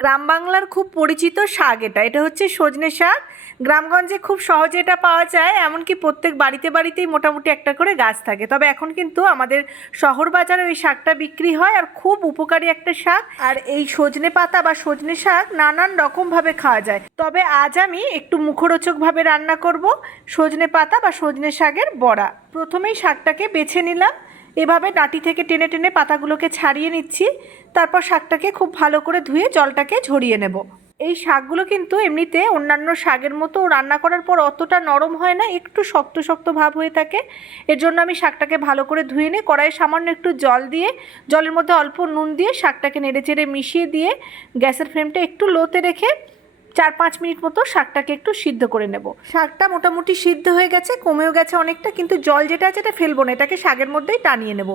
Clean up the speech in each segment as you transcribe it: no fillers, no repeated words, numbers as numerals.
গ্রাম বাংলার খুব পরিচিত শাক এটা হচ্ছে সজনে শাক। গ্রামগঞ্জে খুব সহজে এটা পাওয়া যায়, এমনকি প্রত্যেক বাড়িতে বাড়িতেই মোটামুটি একটা করে গাছ থাকে। তবে এখন কিন্তু আমাদের শহর বাজারে ওই শাকটা বিক্রি হয়, আর খুব উপকারী একটা শাক। আর এই সজনে পাতা বা সজনে শাক নানান রকমভাবে খাওয়া যায়। তবে আজ আমি একটু মুখরোচকভাবে রান্না করব সজনে পাতা বা সজনে শাকের বড়া। প্রথমেই শাকটাকে বেছে নিলাম, এভাবে ডাঁটি থেকে টেনে টেনে পাতাগুলোকে ছাড়িয়ে নিচ্ছি। তারপর শাকটাকে খুব ভালো করে ধুয়ে জলটাকে ঝরিয়ে নেব। এই শাকগুলো কিন্তু এমনিতে অন্যান্য শাকের মতো রান্না করার পর অতটা নরম হয় না, একটু শক্ত শক্ত ভাব হয়ে থাকে। এর জন্য আমি শাকটাকে ভালো করে ধুয়ে নিয়ে কড়াইয়ে সামান্য একটু জল দিয়ে, জলের মধ্যে অল্প নুন দিয়ে শাকটাকে নেড়েচেড়ে মিশিয়ে দিয়ে গ্যাসের ফ্লেমটা একটু লোতে রেখে 4-5 মিনিট মতো শাকটাকে একটু সিদ্ধ করে নেব। শাকটা মোটামুটি সিদ্ধ হয়ে গেছে, কমেও গেছে অনেকটা, কিন্তু জল যেটা আছে এটা ফেলবো না, এটাকে শাকের মধ্যেই টানিয়ে নেব।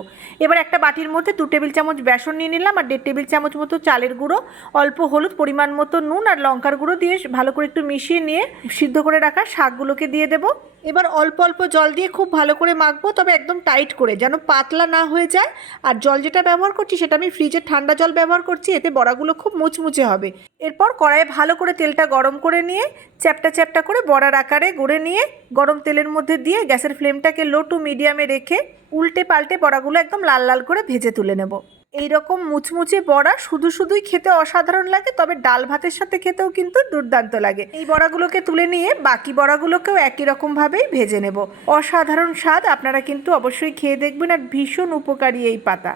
এবার একটা বাটির মধ্যে 2 টেবিল চামচ বেসন নিয়ে নিলাম, আর 1.5 টেবিল চামচ মতো চালের গুঁড়ো, অল্প হলুদ, পরিমাণ মতো নুন আর লঙ্কার গুঁড়ো দিয়ে ভালো করে একটু মিশিয়ে নিয়ে সিদ্ধ করে রাখা শাকগুলোকে দিয়ে দেবো। এবার অল্প অল্প জল দিয়ে খুব ভালো করে মাখবো, তবে একদম টাইট করে, যেন পাতলা না হয়ে যায়। আর জল যেটা ব্যবহার করছি সেটা আমি ফ্রিজের ঠান্ডা জল ব্যবহার করছি, এতে বড়াগুলো খুব মুচমুচে হবে। এরপর কড়াইয়ে ভালো করে তেলটা গরম করে নিয়ে চ্যাপটা চ্যাপটা করে বড়ার আকারে গড়ে নিয়ে গরম তেলের মধ্যে দিয়ে গ্যাসের ফ্লেমটাকে লো টু মিডিয়ামে রেখে উল্টে পাল্টে বড়াগুলো একদম লাল লাল করে ভেজে তুলে নেব। এইরকম মুচমুচে বড়া শুধু শুধুই খেতে অসাধারণ লাগে, তবে ডাল ভাতের সাথে খেতেও কিন্তু দুর্দান্ত লাগে। এই বড়াগুলোকে তুলে নিয়ে বাকি বড়াগুলোকেও একই রকমভাবেই ভেজে নেব। অসাধারণ স্বাদ, আপনারা কিন্তু অবশ্যই খেয়ে দেখবেন। আর ভীষণ উপকারী এই পাতা।